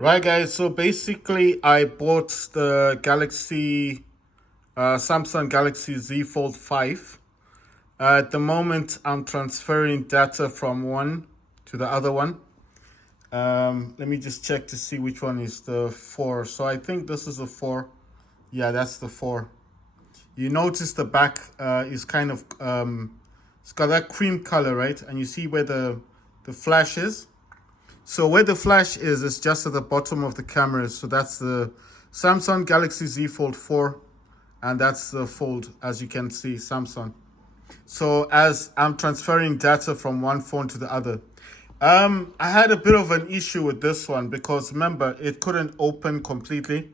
Right, guys. So basically, I bought the Samsung Galaxy Z Fold 5. At the moment, I'm transferring data from one to the other one. Let me just check to see which one is the 4. So I think this is the 4. Yeah, that's the 4. You notice the back is kind of it's got that cream color, right? And you see where the flash is. So where the flash is just at the bottom of the camera. So that's the Samsung Galaxy Z Fold 4, and that's the Fold, as you can see, Samsung. So as I'm transferring data from one phone to the other, I had a bit of an issue with this one because remember, it couldn't open completely.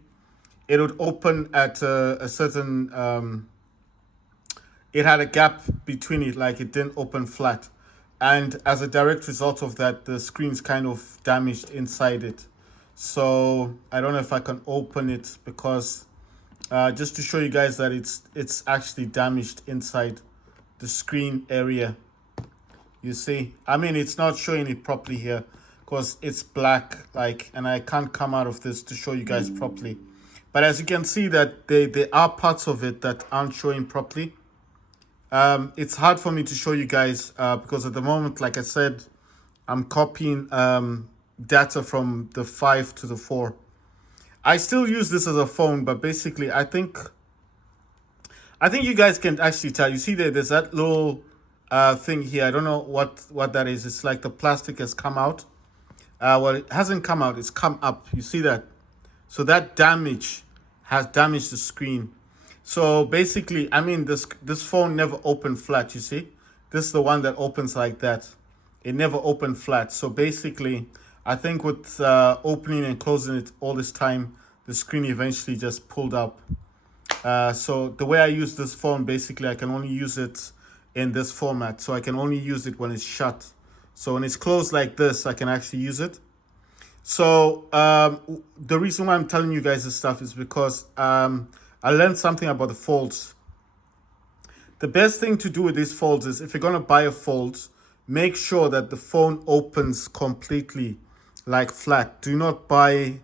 It would open at a certain, it had a gap between it, like it didn't open flat. And as a direct result of that, the screen's kind of damaged inside it. So I don't know if I can open it because just to show you guys that it's actually damaged inside the screen area. You see, I mean, it's not showing it properly here because it's black, like, and I can't come out of this to show you guys properly. But as you can see that there are parts of it that aren't showing properly. It's hard for me to show you guys because at the moment, like I said, I'm copying data from the 5 to the 4. I still use this as a phone, but basically, I think you guys can actually tell. You see there's that little thing here. I don't know what that is. It's like the plastic has come out. Well, it hasn't come out. It's come up. You see that? So that damage has damaged the screen. So basically, I mean, this phone never opened flat. You see, this is the one that opens like that. It never opened flat. So basically, I think with opening and closing it all this time, the screen eventually just pulled up. So the way I use this phone, basically, I can only use it in this format. So I can only use it when it's shut. So when it's closed like this, I can actually use it. So the reason why I'm telling you guys this stuff is because I learned something about the folds. The best thing to do with these folds is if you're going to buy a fold, make sure that the phone opens completely, like flat. Do not buy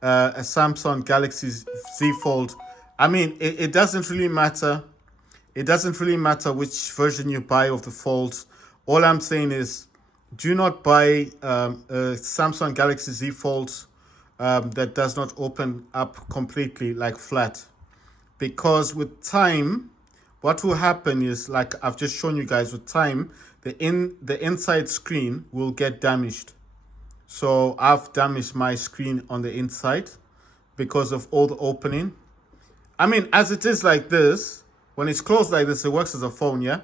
a Samsung Galaxy Z Fold. I mean, it doesn't really matter. It doesn't really matter which version you buy of the Fold. All I'm saying is do not buy a Samsung Galaxy Z Fold that does not open up completely, like flat. Because with time, what will happen is, like I've just shown you guys, with time, the inside screen will get damaged. So I've damaged my screen on the inside because of all the opening. I mean, as it is like this, when it's closed like this, it works as a phone, yeah?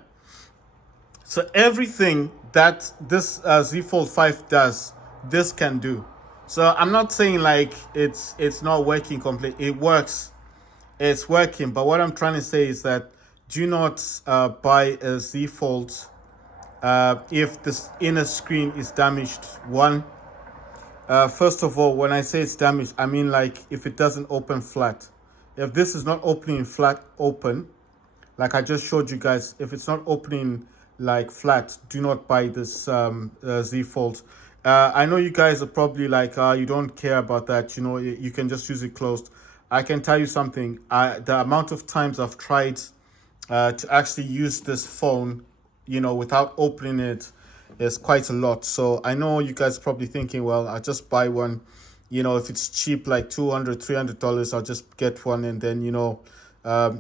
So everything that this Z Fold 5 does, this can do. So I'm not saying like it's not working completely. It works. It's working. But what I'm trying to say is that do not buy a Z Fold if the inner screen is damaged. One, first of all, when I say it's damaged, I mean like if it doesn't open flat. If this is not opening flat open, like I just showed you guys, if it's not opening like flat, do not buy this Z Fold. I know you guys are probably like, you don't care about that. You know, you can just use it closed. I can tell you something. The amount of times I've tried to actually use this phone, you know, without opening it is quite a lot. So I know you guys are probably thinking, well, I'll just buy one. You know, if it's cheap, like $200, $300, I'll just get one and then, you know,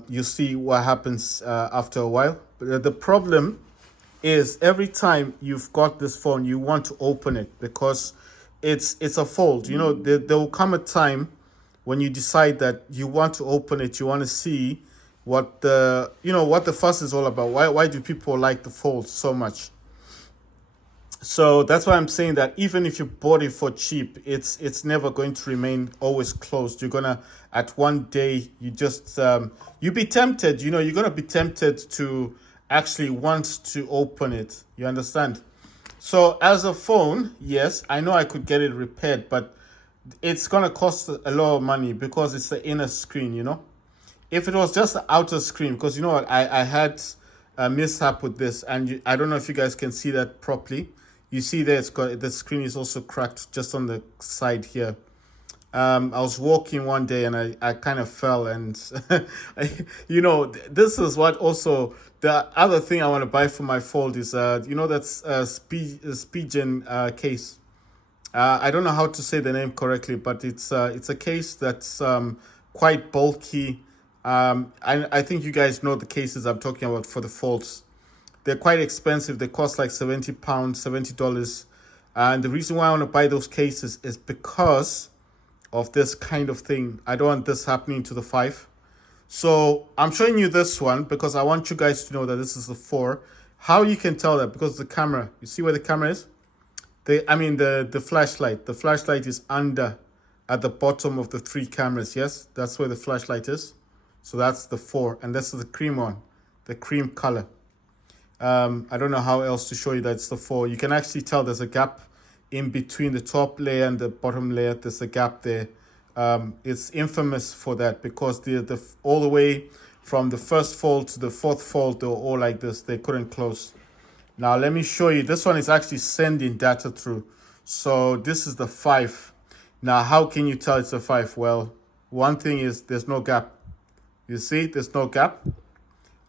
you see what happens after a while. But the problem is every time you've got this phone, you want to open it because it's a fold. You know, there will come a time when you decide that you want to open it, you want to see what the fuss is all about. Why do people like the fold so much? So that's why I'm saying that even if you bought it for cheap, it's never going to remain always closed. You're gonna at one day you just you be tempted. You know, you're gonna be tempted to actually want to open it. You understand? So as a phone, yes, I know I could get it repaired, but it's gonna cost a lot of money because it's the inner screen. You know, if it was just the outer screen, because you know what, I had a mishap with this, and I don't know if you guys can see that properly. You see there, it's got the screen is also cracked just on the side here. I was walking one day and I kind of fell and this is what also the other thing I want to buy for my Fold is that's Spigen case. I don't know how to say the name correctly, but it's a case that's quite bulky. I think you guys know the cases I'm talking about for the Folds. They're quite expensive. They cost like £70, $70. And the reason why I want to buy those cases is because of this kind of thing. I don't want this happening to the 5. So I'm showing you this one because I want you guys to know that this is the 4. How you can tell that? Because the camera, you see where the camera is? The flashlight. The flashlight is under at the bottom of the 3 cameras. Yes, that's where the flashlight is. So that's the 4. And this is the cream one, the cream color. I don't know how else to show you that it's the 4. You can actually tell there's a gap in between the top layer and the bottom layer. There's a gap there. It's infamous for that because the all the way from the first fold to the 4th fold, they were all like this. They couldn't close. Now let me show you. This one is actually sending data through. So this is the 5. Now how can you tell it's a 5? Well, one thing is there's no gap. You see, there's no gap.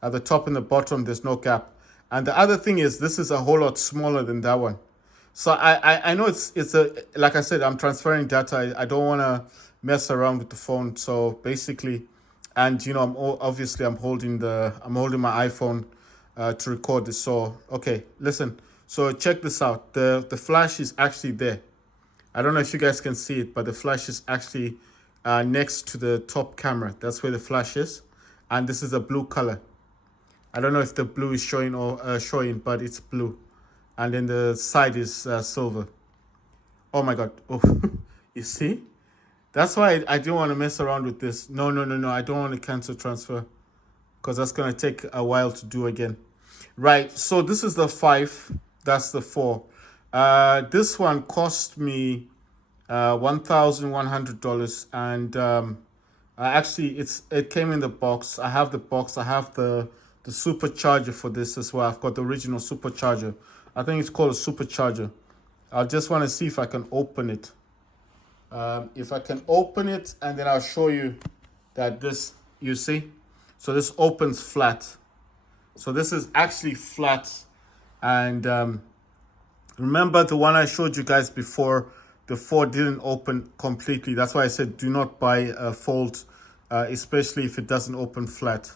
At the top and the bottom, there's no gap. And the other thing is this is a whole lot smaller than that one. So I know it's like I said, I'm transferring data. I don't want to mess around with the phone. So basically, and I'm obviously I'm holding my iPhone to record this. So okay, listen. So check this out. The flash is actually there. I don't know if you guys can see it, but the flash is actually next to the top camera. That's where the flash is, and this is a blue color. I don't know if the blue is showing or showing, but it's blue. And then the side is silver. Oh my God. Oh, you see? That's why I didn't want to mess around with this. No. I don't want to cancel transfer because that's going to take a while to do again. Right. So this is the 5. That's the 4. This one cost me $1,100. And actually, it came in the box. I have the box. I have the supercharger for this as well. I've got the original supercharger. I think it's called a supercharger. I just want to see if I can open it. If I can open it, and then I'll show you that this, you see? So this opens flat. So this is actually flat. And remember the one I showed you guys before, the 4 didn't open completely. That's why I said do not buy a Fold, especially if it doesn't open flat.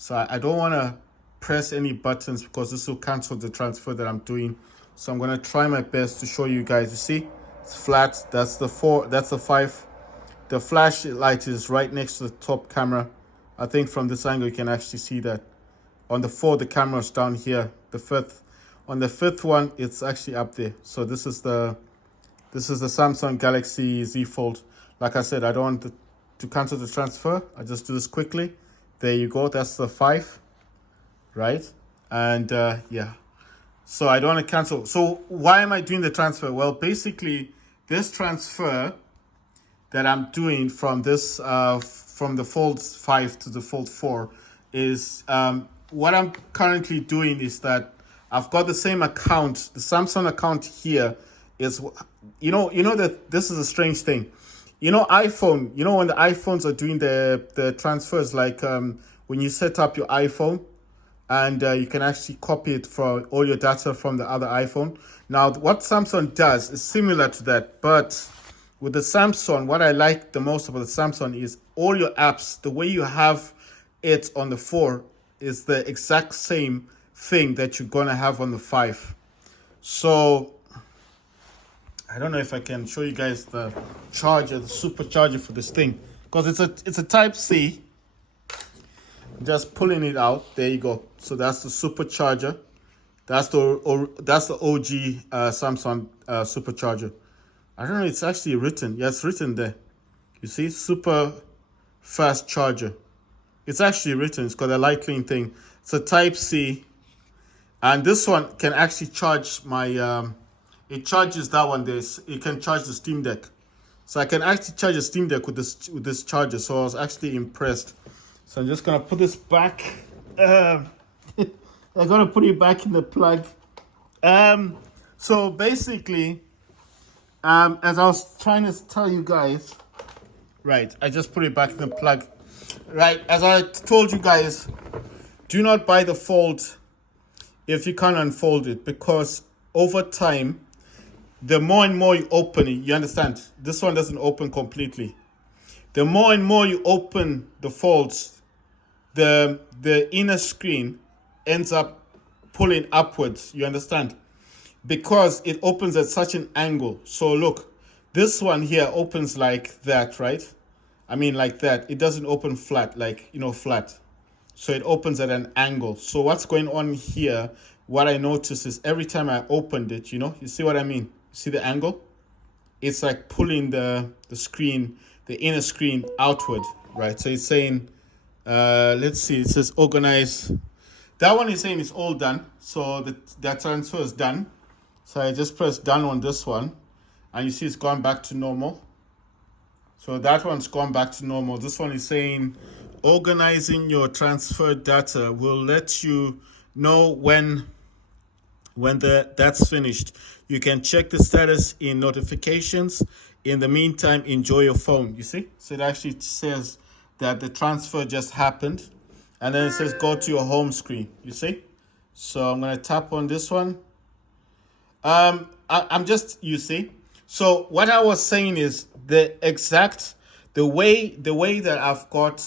So I don't want to press any buttons because this will cancel the transfer that I'm doing. So I'm going to try my best to show you guys. You see, it's flat. That's the 4. That's the 5. The flashlight is right next to the top camera. I think from this angle you can actually see that. On the 4, the camera is down here. On the 5th one, it's actually up there. So this is the Samsung Galaxy Z Fold. Like I said, I don't want to cancel the transfer. I just do this quickly. There you go. That's the 5, right? And yeah. So I don't want to cancel. So why am I doing the transfer? Well, basically, this transfer that I'm doing from this from the Fold 5 to the Fold 4 is what I'm currently doing is that I've got the same account. The Samsung account here is, you know that this is a strange thing. iPhone, when the iPhones are doing the transfers, like when you set up your iPhone and you can actually copy it for all your data from the other iPhone. Now, what Samsung does is similar to that, but with the Samsung, what I like the most about the Samsung is all your apps, the way you have it on the 4 is the exact same thing that you're going to have on the 5. So I don't know if I can show you guys the charger, the supercharger for this thing, because it's a Type C. Just pulling it out. There you go. So that's the supercharger. That's the OG Samsung supercharger. I don't know. It's actually written. Yeah, it's written there. You see, super fast charger. It's actually written. It's got a light clean thing. It's a Type C, and this one can actually charge my. It charges that one. It can charge the Steam Deck, so I can actually charge a Steam Deck with this charger. So I was actually impressed. So I'm just gonna put this back. I'm gonna put it back in the plug. So basically, as I was trying to tell you guys, Right, I just put it back in the plug. Right, as I told you guys, do not buy the Fold if you can't unfold it, because over time, the more and more you open it, you understand, this one doesn't open completely. The more and more you open the folds, the inner screen ends up pulling upwards, you understand, because it opens at such an angle. So look, this one here opens like that, right? I mean like that. It doesn't open flat, like, flat. So it opens at an angle. So what's going on here, what I notice is every time I opened it, you see what I mean? See the angle? It's like pulling the screen, the inner screen outward, right? So it's saying, let's see, it says organize. That one is saying it's all done. So that transfer is done. So I just press done on this one, and you see it's gone back to normal. So that one's gone back to normal. This one is saying organizing your transfer data will let you know when that's finished. You can check the status in notifications. In the meantime, enjoy your phone. You see? So it actually says that the transfer just happened. And then it says go to your home screen. You see? So I'm going to tap on this one. I'm just, you see? So what I was saying is the way that I've got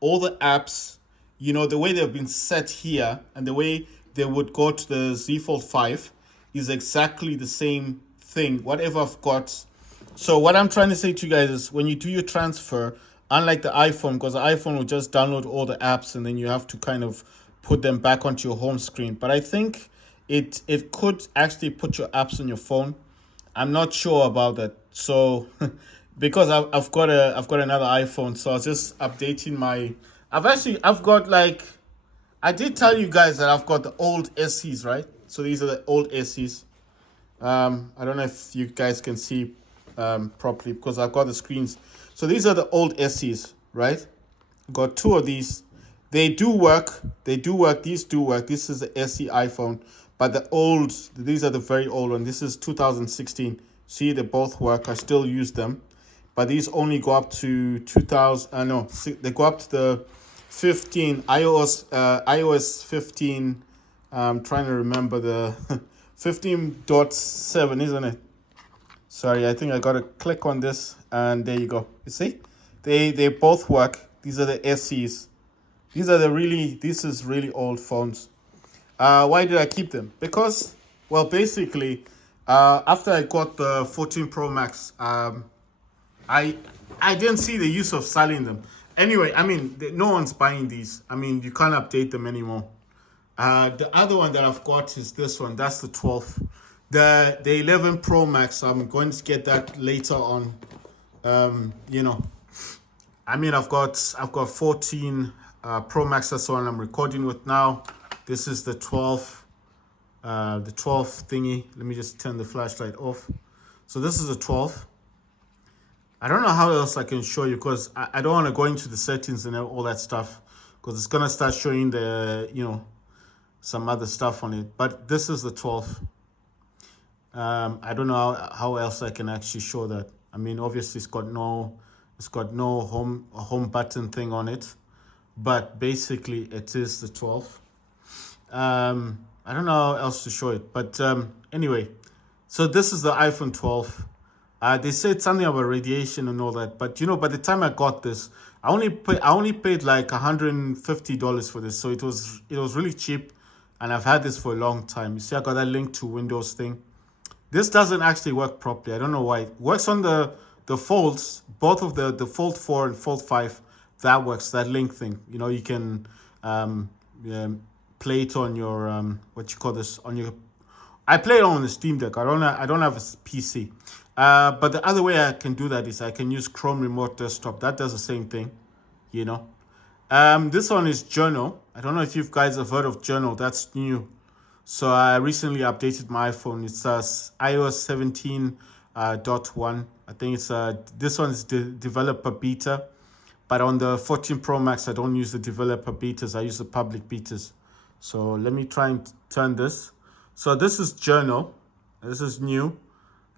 all the apps, the way they've been set here and the way they would go to the Z Fold 5 is exactly the same thing, whatever I've got. So what I'm trying to say to you guys is when you do your transfer, unlike the iPhone, because the iPhone will just download all the apps and then you have to kind of put them back onto your home screen. But I think it could actually put your apps on your phone. I'm not sure about that. So because I've got another iPhone, so I was just updating my. I've got like, I did tell you guys that I've got the old SEs, right? So these are the old SEs. I don't know if you guys can see properly because I've got the screens. So these are the old SEs, right? Got two of these. They do work. These do work. This is the SE iPhone. But these are the very old one. This is 2016. See, they both work. I still use them. But these only go up to 2000. They go up to the 15 iOS 15. I'm trying to remember the 15.7, isn't it? Sorry, I think I got to click on this, and there you go. You see, they both work. These are the SEs. This is really old phones. Why did I keep them? Because, well, basically, after I got the 14 Pro Max, I didn't see the use of selling them. Anyway, I mean, no one's buying these. I mean, you can't update them anymore. The other one that I've got is this one. That's the 12. The 11 Pro Max, I'm going to get that later on. I mean, I've got 14 Pro Max. That's the one I'm recording with now. This is the 12 thingy. Let me just turn the flashlight off. So this is a 12. I don't know how else I can show you because I don't want to go into the settings and all that stuff because it's going to start showing the, some other stuff on it. But this is the 12. I don't know how else I can actually show that. I mean, obviously it's got no home button thing on it, but basically it is the 12. I don't know how else to show it, but anyway, so this is the iPhone 12. They said something about radiation and all that, but by the time I got this, I only paid like $150 for this, so it was really cheap, and I've had this for a long time. You see, I got that link to Windows thing. This doesn't actually work properly. I don't know why. It works on the folds, both of the Fold 4 and Fold 5. That works. That link thing. You can play it on your on your. I play it on the Steam Deck. I don't have a PC. But the other way I can do that is I can use Chrome Remote Desktop. That does the same thing. This one is Journal. I don't know if you guys have heard of Journal. That's new. So I recently updated my iPhone. It's iOS 17.1. I think it's this one's the developer beta, but on the 14 Pro Max I don't use the developer betas. I use the public betas. So let me try and turn this. So this is Journal. This is new.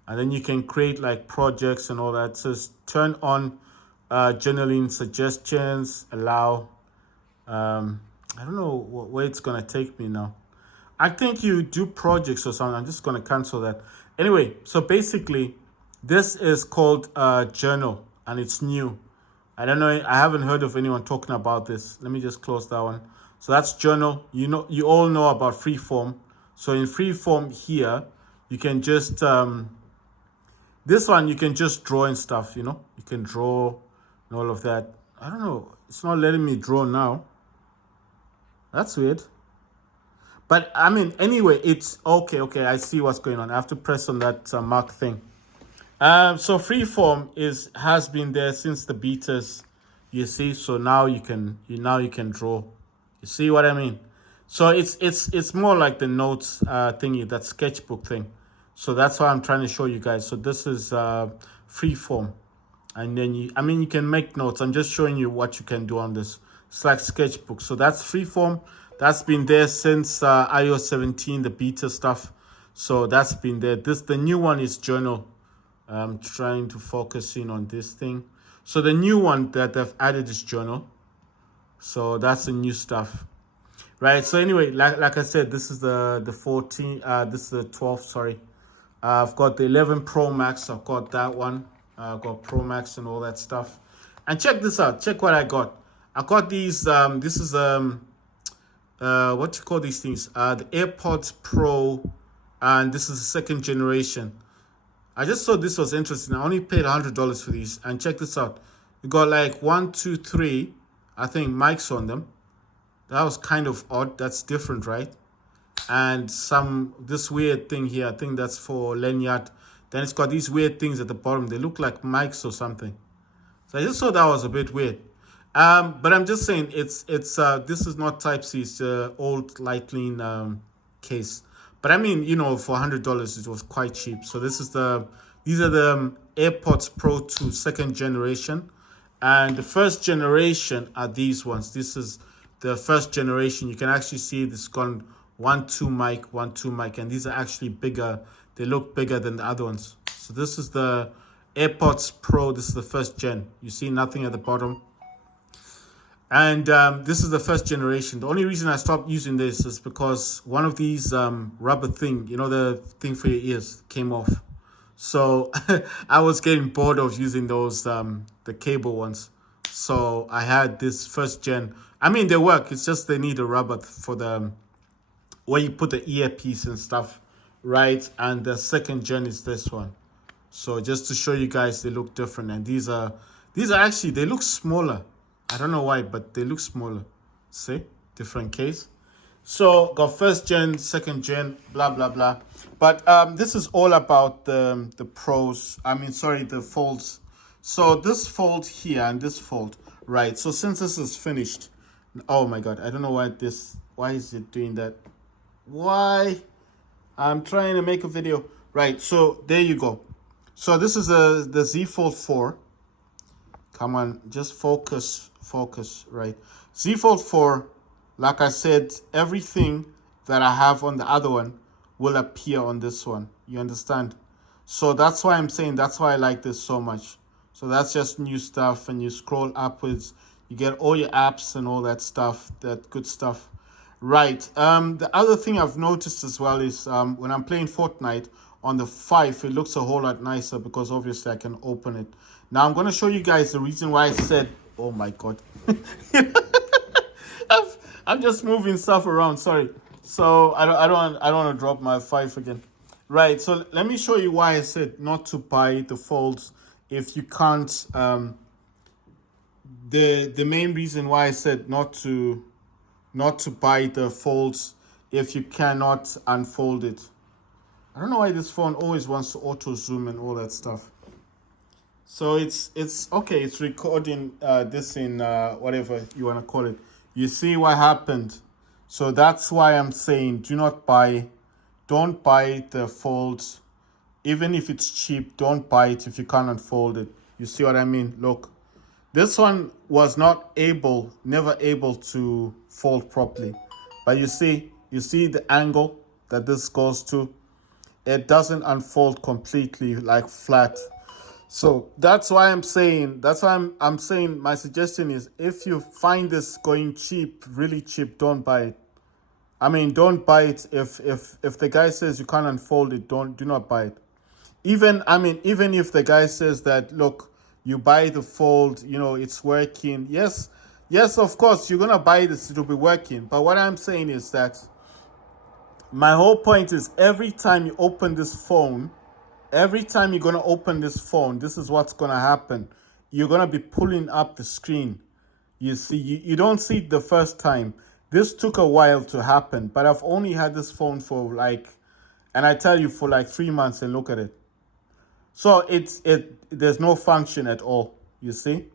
and then you can create like projects and all that. It says turn on journaling suggestions, allow. I don't know where it's gonna take me now. I think you do projects or something. I'm just gonna cancel that. Anyway, so basically, this is called Journal, and it's new. I don't know. I haven't heard of anyone talking about this. Let me just close that one. So that's Journal. You know, you all know about Freeform. So in Freeform here, you can just this one you can just draw and stuff. You know, you can draw and all of that. I don't know. It's not letting me draw now. That's weird. But I mean, anyway, it's okay. Okay, I see what's going on. I have to press on that mark thing. So Freeform has been there since the betas. You see, so now you can draw. You see what I mean? So it's more like the notes thingy, that sketchbook thing. So that's why I'm trying to show you guys. So this is Freeform, and then you can make notes. I'm just showing you what you can do on this. It's like sketchbook. So that's Freeform. That's been there since iOS 17, the beta stuff. So that's been there. The new one is Journal. I'm trying to focus in on this thing. So the new one that they've added is Journal. So that's the new stuff, right? So anyway, like I said, this is the 14. This is the 12. Sorry, I've got the 11 Pro Max. I've got that one. I've got Pro Max and all that stuff. And check this out. Check what I got. I got these. This is what you call these things? The AirPods Pro, and this is the second generation. I just thought this was interesting. I only paid $100 for these, and check this out. You got like 1, 2, 3, I think, mics on them. That was kind of odd. That's different, right? And this weird thing here. I think that's for lanyard. Then it's got these weird things at the bottom. They look like mics or something. So I just thought that was a bit weird. But I'm just saying it's this is not Type-C. It's the old Lightning case. But I mean, you know, for $100 it was quite cheap. So these are the AirPods Pro 2 second generation, and the first generation are these ones. This is the first generation. You can actually see this gone 1-2 mic, 1-2 mic, and these are actually bigger. They look bigger than the other ones. So this is the AirPods Pro. This is the first gen. You see nothing at the bottom. And this is the first generation. The only reason I stopped using this is because one of these rubber thing, you know, the thing for your ears, came off. So I was getting bored of using those, the cable ones. So I had this first gen. I mean, they work. It's just they need a rubber for where you put the earpiece and stuff, right? And the second gen is this one. So just to show you guys, they look different. And these are actually, they look smaller. I don't know why, but they look smaller. See? Different case. So, got first gen, second gen, blah, blah, blah. But this is all about the pros. The folds. So, this fold here and this fold, right? So, since this is finished, oh my God, I don't know why is it doing that? Why? I'm trying to make a video. Right, so there you go. So, this is the Z Fold 4. Come on, just focus, right? Z Fold 4, like I said, everything that I have on the other one will appear on this one. You understand? So that's why I'm saying, that's why I like this so much. So that's just new stuff, and you scroll upwards, you get all your apps and all that stuff, that good stuff. Right, the other thing I've noticed as well is when I'm playing Fortnite, on the 5, it looks a whole lot nicer because obviously I can open it. Now I'm going to show you guys the reason why I said, oh my God. I'm just moving stuff around, sorry. So I don't want to drop my 5 again. Right, so let me show you why I said not to buy the folds if you can't. The main reason why I said not to buy the folds if you cannot unfold it. I don't know why this phone always wants to auto zoom and all that stuff. So it's okay. It's recording this in whatever you want to call it. You see what happened. So that's why I'm saying don't buy the folds. Even if it's cheap, don't buy it if you can't unfold it. You see what I mean? Look, this one was never able to fold properly. But you see the angle that this goes to. it doesn't unfold completely like flat. So that's why I'm saying my suggestion is, if you find this going cheap, really cheap, don't buy it. I mean, don't buy it if the guy says you can't unfold it, do not buy it. Even if the guy says that, look, you buy the fold, it's working. Yes, of course, you're gonna buy this, it'll be working. But what I'm saying is that my whole point is, every time you open this phone, every time you're gonna open this phone, this is what's gonna happen. You're gonna be pulling up the screen. You see, you don't see it the first time. This took a while to happen, but I've only had this phone for and I tell you, for like 3 months, and look at it. So there's no function at all. You see,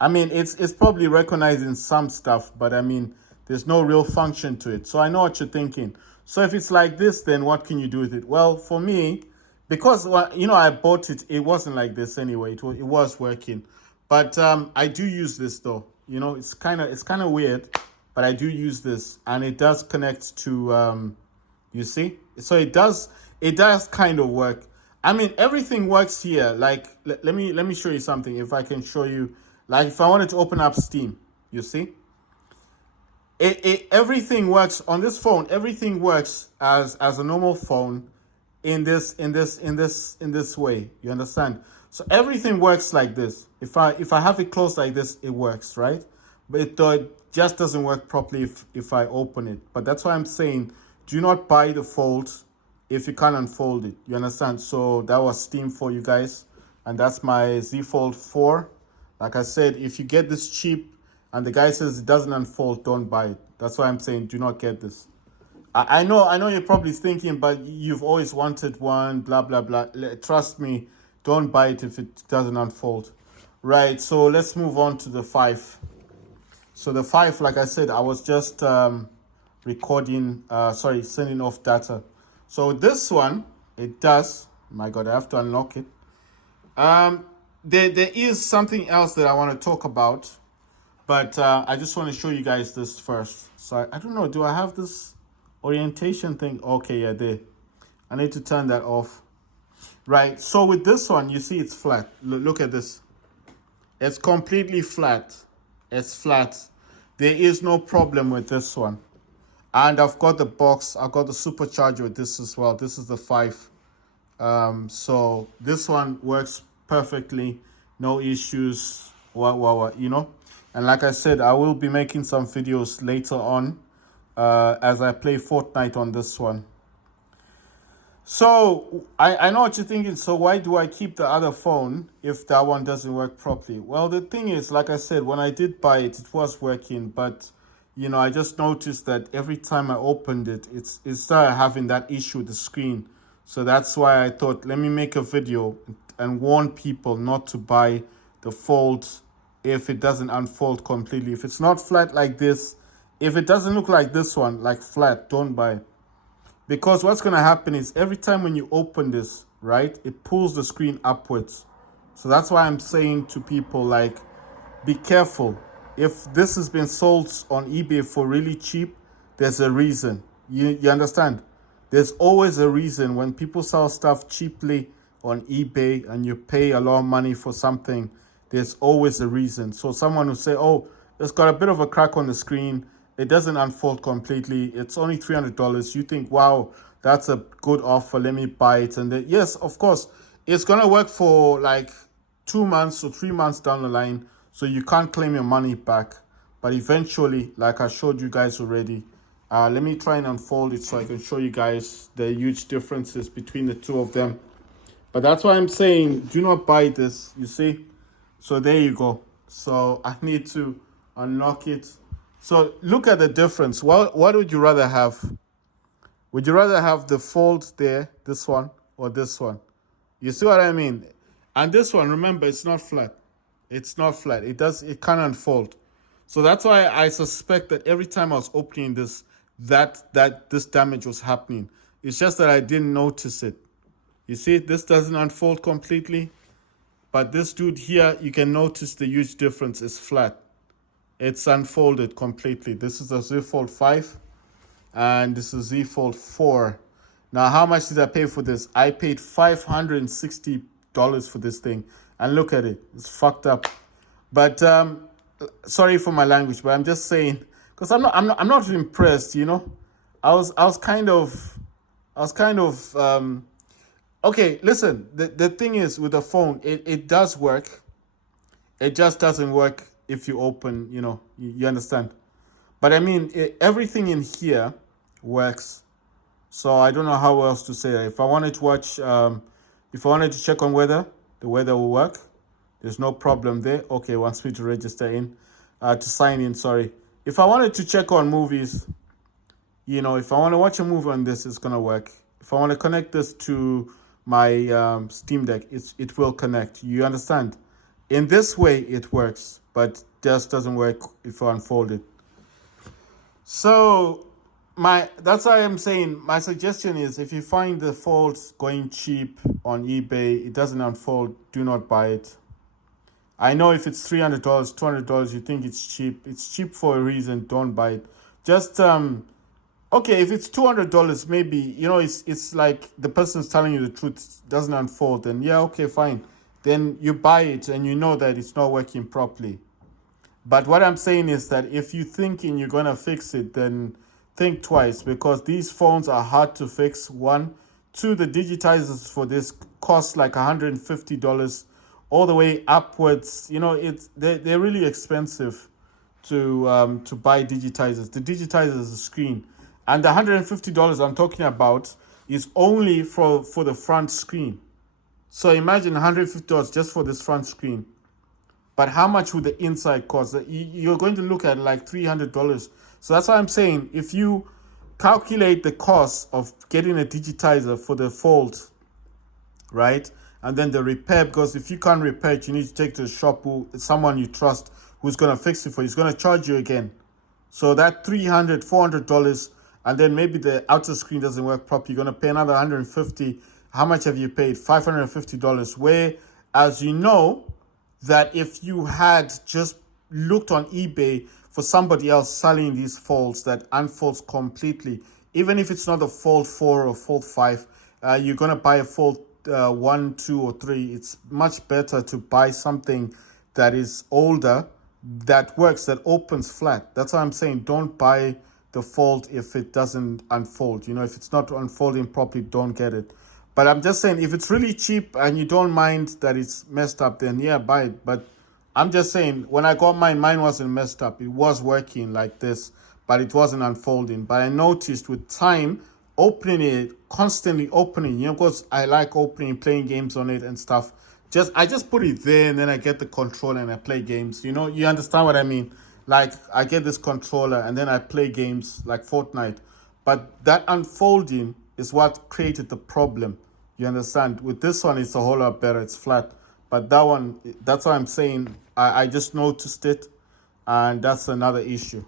I mean, it's probably recognizing some stuff, but I mean, there's no real function to it. So I know what you're thinking. So if it's like this, then what can you do with it? Well, for me, because I bought it, it wasn't like this anyway. It was working, but I do use this though. It's kind of weird, but I do use this, and it does connect to you see. So it does kind of work. I mean, everything works here. Like, let me show you something. If I can show you, like, if I wanted to open up Steam, you see, everything works on this phone. Everything works as a normal phone in this way. You understand? So everything works like this. If I have it closed like this, it works, right? But it just doesn't work properly if I open it. But that's why I'm saying, do not buy the fold if you can't unfold it. You understand? So that was Steam for you guys, and that's my Z Fold 4. Like I said, if you get this cheap and the guy says it doesn't unfold, don't buy it. That's why I'm saying, do not get this. I know you're probably thinking, but you've always wanted one, blah, blah, blah. Trust me, don't buy it if it doesn't unfold. Right, so let's move on to the 5. So the 5, like I said, I was just sending off data. So this one, it does. My God, I have to unlock it. There is something else that I want to talk about, but I just want to show you guys this first. So I don't know, do I have this orientation thing? Okay, yeah, there. I need to turn that off. Right, so with this one, you see it's flat. Look at this. It's completely flat. It's flat. There is no problem with this one. And I've got the box. I've got the supercharger with this as well. This is the 5. So this one works perfectly. No issues. And like I said, I will be making some videos later on as I play Fortnite on this one. So I know what you're thinking. So why do I keep the other phone if that one doesn't work properly? Well, the thing is, like I said, when I did buy it, it was working, but I just noticed that every time I opened it, it started having that issue with the screen. So that's why I thought, let me make a video and warn people not to buy the Fold if it doesn't unfold completely. If it's not flat like this, if it doesn't look like this one, like flat, don't buy it. Because what's going to happen is, every time when you open this, right, it pulls the screen upwards. So that's why I'm saying to people, like, be careful. If this has been sold on eBay for really cheap, there's a reason. You understand? There's always a reason. When people sell stuff cheaply on eBay and you pay a lot of money for something, there's always a reason. So someone will say, oh, it's got a bit of a crack on the screen. It doesn't unfold completely. It's only $300. You think, wow, that's a good offer. Let me buy it. And then, yes, of course, it's going to work for like 2 months or 3 months down the line. So you can't claim your money back. But eventually, like I showed you guys already, let me try and unfold it so I can show you guys the huge differences between the two of them. But that's why I'm saying, do not buy this, you see? So there you go. So I need to unlock it. So look at the difference. What would you rather have? Would you rather have the Fold there, this one, or this one? You see what I mean? And this one, remember, it's not flat. It's not flat. It can't unfold. So that's why I suspect that every time I was opening this, that this damage was happening. It's just that I didn't notice it. You see, this doesn't unfold completely. But this dude here, you can notice the huge difference. It's flat. It's unfolded completely. This is a Z Fold 5 and this is Z Fold 4. Now, how much did I pay for this? I paid $560 for this thing. And look at it. It's fucked up. But sorry for my language, but I'm just saying, because I'm not impressed, you know. I was kind of okay, listen, the thing is with the phone, it does work. It just doesn't work if you open, you know, you understand. But I mean, everything in here works. So I don't know how else to say that. If I wanted to watch, if I wanted to check on weather, the weather will work. There's no problem there. Okay, wants me to register in, to sign in, sorry. If I wanted to check on movies, you know, if I want to watch a movie on this, it's going to work. If I want to connect this to my Steam Deck, it will connect. You understand? In this way, it works, but just doesn't work if I unfold it. So that's why I'm saying my suggestion is if you find the folds going cheap on eBay, it doesn't unfold, do not buy it. I know if it's $300, $200, you think it's cheap. It's cheap for a reason. Don't buy it. Just okay, if it's $200, maybe, you know, it's like the person's telling you the truth, doesn't unfold, then yeah, okay, fine. Then you buy it and you know that it's not working properly. But what I'm saying is that if you're thinking you're gonna fix it, then think twice, because these phones are hard to fix. One, two, the digitizers for this cost like $150 all the way upwards. You know, they're really expensive to buy digitizers. The digitizer is a screen, and the $150 I'm talking about is only for the front screen. So imagine $150 just for this front screen. But how much would the inside cost? You're going to look at like $300. So that's why I'm saying, if you calculate the cost of getting a digitizer for the Fold, right? And then the repair, because if you can't repair it, you need to take to the shop, someone you trust who's going to fix it for you. He's going to charge you again. So that $300, $400, and then maybe the outer screen doesn't work properly. You're going to pay another $150. How much have you paid? $550. Where, as you know, that if you had just looked on eBay for somebody else selling these folds that unfolds completely, even if it's not a Fold 4 or Fold 5, you're going to buy a Fold 1, 2, or 3. It's much better to buy something that is older, that works, that opens flat. That's why I'm saying don't buy the Fold if it doesn't unfold. You know, if it's not unfolding properly, don't get it. But I'm just saying, if it's really cheap and you don't mind that it's messed up, then yeah, buy it. But I'm just saying, when I got mine wasn't messed up. It was working like this, but it wasn't unfolding. But I noticed with time, opening it, constantly opening, you know, because I like opening, playing games on it and stuff. I just put it there and then I get the controller and I play games. You know, you understand what I mean? Like, I get this controller and then I play games like Fortnite. But that unfolding is what created the problem. You understand? With this one, it's a whole lot better. It's flat. But that one, that's why I'm saying I just noticed it. And that's another issue.